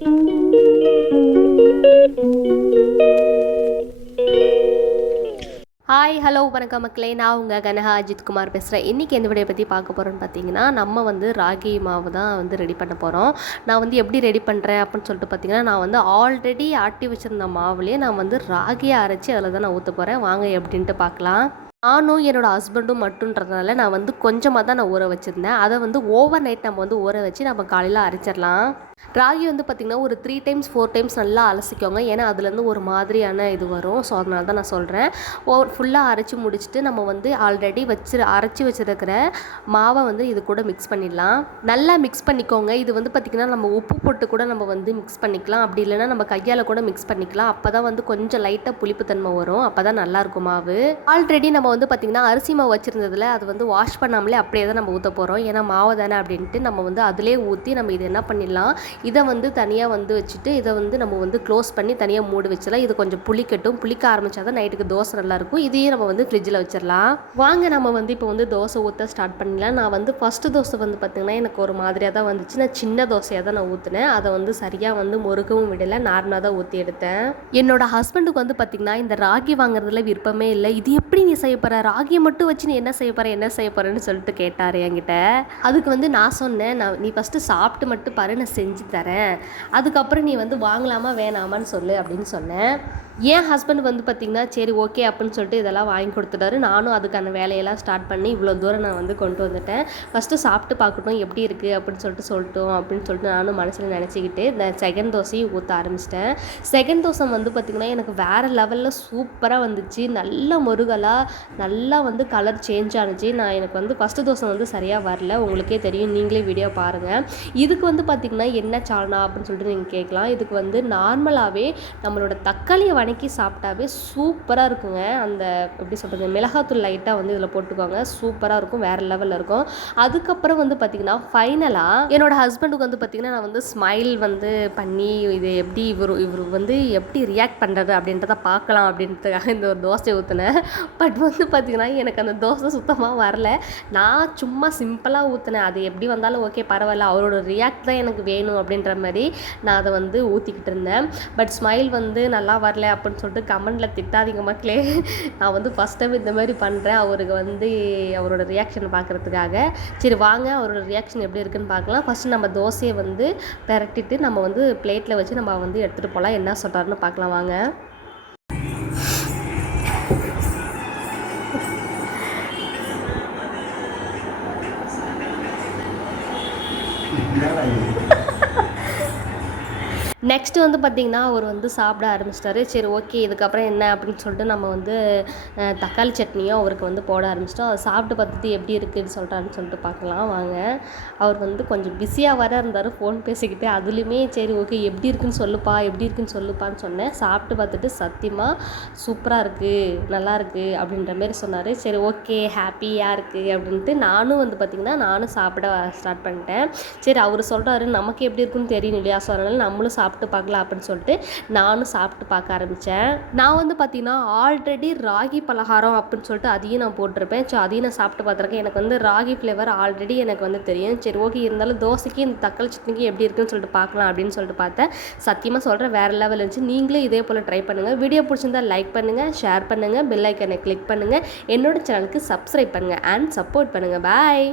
Hi hello வணக்கம் மக்களே, நான் உங்கள் கனகா அஜித்குமார் பேசுகிறேன். இன்றைக்கி எந்த வீடியோ பற்றி பார்க்க போகிறோன்னு பார்த்தீங்கன்னா, நம்ம வந்து ராகி மாவு தான் வந்து ரெடி பண்ண போகிறோம். நான் வந்து எப்படி ரெடி பண்ணுறேன் அப்படின்னு சொல்லிட்டு பார்த்தீங்கன்னா, நான் வந்து ஆல்ரெடி ஆட்டி வச்சுருந்த மாவுலேயே நான் வந்து ராகியை அரைச்சி அதில் தான் நான் ஊற்ற போகிறேன். வாங்க எப்படின்ட்டு பார்க்கலாம். நானும் என்னோடய ஹஸ்பண்டும் மட்டுன்றதுனால நான் வந்து கொஞ்சமாக தான் நான் ஊற வச்சுருந்தேன். அதை வந்து ஓவர் நைட் நம்ம வந்து ஊற வச்சு நம்ம காலையில் அரைச்சிடலாம். ராகி வந்து பார்த்திங்கன்னா ஒரு 3 டைம்ஸ் 4 டைம்ஸ் நல்லா அலசிக்கோங்க. ஏன்னா அதுலேருந்து ஒரு மாதிரியான இது வரும். ஸோ அதனால தான் நான் சொல்கிறேன். ஃபுல்லாக அரைச்சி முடிச்சுட்டு நம்ம வந்து ஆல்ரெடி அரைச்சி வச்சுருக்கிற மாவை வந்து இது கூட மிக்ஸ் பண்ணிடலாம். நல்லா மிக்ஸ் பண்ணிக்கோங்க. இது வந்து பார்த்திங்கன்னா நம்ம உப்பு போட்டு கூட நம்ம வந்து மிக்ஸ் பண்ணிக்கலாம். அப்படி இல்லைன்னா நம்ம கையால் கூட மிக்ஸ் பண்ணிக்கலாம். அப்போ தான் வந்து கொஞ்சம் லைட்டாக புளிப்புத்தன்மை வரும். அப்போ தான் நல்லாயிருக்கும் மாவு. ஆல்ரெடி நம்ம வந்து பார்த்திங்கன்னா அரிசி மாவு வச்சுருந்ததில் அது வந்து வாஷ் பண்ணாமலே அப்படியே தான் நம்ம ஊற்ற போகிறோம். ஏன்னா மாவு தானே அப்படின்ட்டு நம்ம வந்து அதிலே ஊற்றி நம்ம இது என்ன பண்ணிடலாம், இதை வந்து தனியாக வந்து வச்சுட்டு இதை வந்து நம்ம வந்து க்ளோஸ் பண்ணி தனியாக மூடி வச்சிடலாம். இது கொஞ்சம் புளிக்க ஆரம்பித்தா தான் நைட்டுக்கு தோசை நல்லாயிருக்கும். இதையும் நம்ம வந்து ஃப்ரிட்ஜில் வச்சிடலாம். வாங்க நம்ம வந்து இப்போ வந்து தோசை ஊற்ற ஸ்டார்ட் பண்ணிடலாம். நான் வந்து ஃபஸ்ட்டு தோசை வந்து பார்த்திங்கன்னா எனக்கு ஒரு மாதிரியாக தான் வந்துச்சு. நான் சின்ன தோசையாக தான் நான் ஊற்றினேன். அதை வந்து சரியாக வந்து முறுக்கவும் விடலை, நார்மலாக தான் ஊற்றி எடுத்தேன். என்னோட ஹஸ்பண்டுக்கு வந்து பார்த்திங்கன்னா இந்த ராகி வாங்குறதுல விருப்பமே இல்லை. இது எப்படி நீ செய்ய போகிற, ராகியை மட்டும் வச்சு நீ என்ன செய்ய போகிறேன்னு சொல்லிட்டு கேட்டார் என்கிட்ட. அதுக்கு வந்து நான் சொன்னேன், நீ ஃபஸ்ட்டு சாப்பிட்டு மட்டும் பாரு, நான் செஞ்சு தரேன், அதுக்கப்புறம் நீ வந்து வாங்கலாமா வேணாமான்னு சொல்லு அப்படின்னு சொன்னேன். என் ஹஸ்பண்ட் வந்து பார்த்திங்கன்னா சரி ஓகே அப்படின்னு சொல்லிட்டு இதெல்லாம் வாங்கி கொடுத்துட்டாரு. நானும் அதுக்கான வேலையெல்லாம் ஸ்டார்ட் பண்ணி இவ்வளோ தூரம் நான் வந்து கொண்டு வந்துட்டேன். ஃபஸ்ட்டு சாப்பிட்டு பார்க்கட்டும் எப்படி இருக்குது அப்படின்னு சொல்லிட்டு நானும் மனசில் நினச்சிக்கிட்டு இந்த செகண்ட் தோசையும் ஊற்ற ஆரம்பிச்சிட்டேன். செகண்ட் தோசை வந்து பார்த்திங்கன்னா எனக்கு வேறு லெவலில் சூப்பராக வந்துச்சு. நல்ல முருகலாக நல்லா வந்து கலர் சேஞ்ச் ஆனிச்சு. எனக்கு வந்து ஃபஸ்ட்டு தோசை வந்து சரியாக வரல, உங்களுக்கே தெரியும், நீங்களே வீடியோ பாருங்கள். இதுக்கு வந்து பார்த்திங்கன்னா என்ன சால்னா அப்படின்னு சொல்லிட்டு நீங்கள் கேட்கலாம். இதுக்கு வந்து நார்மலாகவே நம்மளோட தக்காளியை வணக்கி சாப்பிட்டாவே சூப்பராக இருக்குங்க. அந்த எப்படி சொல்கிறது, மிளகாத்தூள் லைட்டாக வந்து இதில் போட்டுக்கோங்க, சூப்பராக இருக்கும், வேறு லெவலில் இருக்கும். அதுக்கப்புறம் வந்து பார்த்திங்கன்னா ஃபைனலாக என்னோடய ஹஸ்பண்டுக்கு வந்து பார்த்திங்கன்னா நான் வந்து ஸ்மைல் வந்து பண்ணி இது எப்படி இவர் வந்து எப்படி ரியாக்ட் பண்ணுறது அப்படின்றத பார்க்கலாம் அப்படின்றதுக்காக இந்த ஒரு தோசை ஊற்றினேன். பட் வந்து பார்த்திங்கன்னா எனக்கு அந்த தோசை சுத்தமாக வரல. நான் சும்மா சிம்பிளாக ஊற்றினேன். அது எப்படி வந்தாலும் ஓகே பரவாயில்ல, அவரோட ரியாக்ட் தான் எனக்கு வேணும் அப்படின்ற மாதிரி நான் அதை வந்து ஊற்றிக்கிட்டு இருந்தேன். பட் ஸ்மைல் வந்து நல்லா வரல அப்படின்னு சொல்லிட்டு கமெண்டில் திட்டாதீங்க மக்களே. நான் வந்து ஃபஸ்ட் டைம் இந்த மாதிரி பண்ணுறேன் அவருக்கு வந்து அவரோட ரியாக்ஷன் பார்க்குறதுக்காக. சரி வாங்க அவரோட ரியாக்ஷன் எப்படி இருக்குன்னு பார்க்கலாம். ஃபஸ்ட்டு நம்ம தோசையை வந்து பெரட்டிட்டு நம்ம வந்து பிளேட்டில் வச்சு நம்ம வந்து எடுத்துகிட்டு போகலாம். என்ன சொல்கிறாருன்னு பார்க்கலாம் வாங்க. நெக்ஸ்ட்டு வந்து பார்த்திங்கன்னா அவர் வந்து சாப்பிட ஆரம்பிச்சிட்டாரு. சரி ஓகே இதுக்கப்புறம் என்ன அப்படின்னு சொல்லிட்டு நம்ம வந்து தக்காளி சட்னியும் அவருக்கு வந்து போட ஆரம்பிச்சிட்டோம். அதை சாப்பிட்டு பார்த்துட்டு எப்படி இருக்குதுன்னு சொல்லிட்டு பார்க்கலாம் வாங்க. அவர் வந்து கொஞ்சம் பிஸியாக வர இருந்தார், ஃபோன் பேசிக்கிட்டு. அதுலேயுமே சரி ஓகே எப்படி இருக்குன்னு சொல்லுப்பான்னு சொன்னேன். சாப்பிட்டு பார்த்துட்டு சத்தியமாக சூப்பராக இருக்குது, நல்லா இருக்குது அப்படின்ற மாரி சொன்னார். சரி ஓகே ஹாப்பியாக இருக்குது அப்படின்ட்டு நானும் வந்து பார்த்திங்கன்னா நானும் சாப்பிட ஸ்டார்ட் பண்ணிட்டேன். சரி அவர் சொல்கிறாரு நமக்கு எப்படி இருக்குன்னு தெரியும் இல்லையா, ஸோ அதனால் நம்மளும் சாப்பிட்டு பார்க்கலாம் அப்படின்னு சொல்லிட்டு நானும் சாப்பிட்டு பார்க்க ஆரம்பித்தேன். நான் வந்து பார்த்திங்கன்னா ஆல்ரெடி ராகி பலகாரம் அப்படின்னு சொல்லிட்டு அதையும் நான் போட்டிருப்பேன். ஸோ அதையும் நான் சாப்பிட்டு பார்த்துருக்கேன். எனக்கு வந்து ராகி ஃப்ளேவர் ஆல்ரெடி எனக்கு வந்து தெரியும். சரி ஓகே இருந்தாலும் தோசைக்கு இந்த தக்காளி சட்னிக்கு எப்படி இருக்குன்னு சொல்லிட்டு பார்க்கலாம் அப்படின்னு சொல்லிட்டு பார்த்தேன். சத்தியமாக சொல்கிறேன் வேறு லெவல் இருந்துச்சு. நீங்களே இதே போல் ட்ரை பண்ணுங்கள். வீடியோ பிடிச்சிருந்தா லைக் பண்ணுங்கள், ஷேர் பண்ணுங்கள், பெல் ஐக்கனை கிளிக் பண்ணுங்கள், என்னோட சேனலுக்கு சப்ஸ்கிரைப் பண்ணுங்கள் அண்ட் சப்போர்ட் பண்ணுங்கள். பாய்.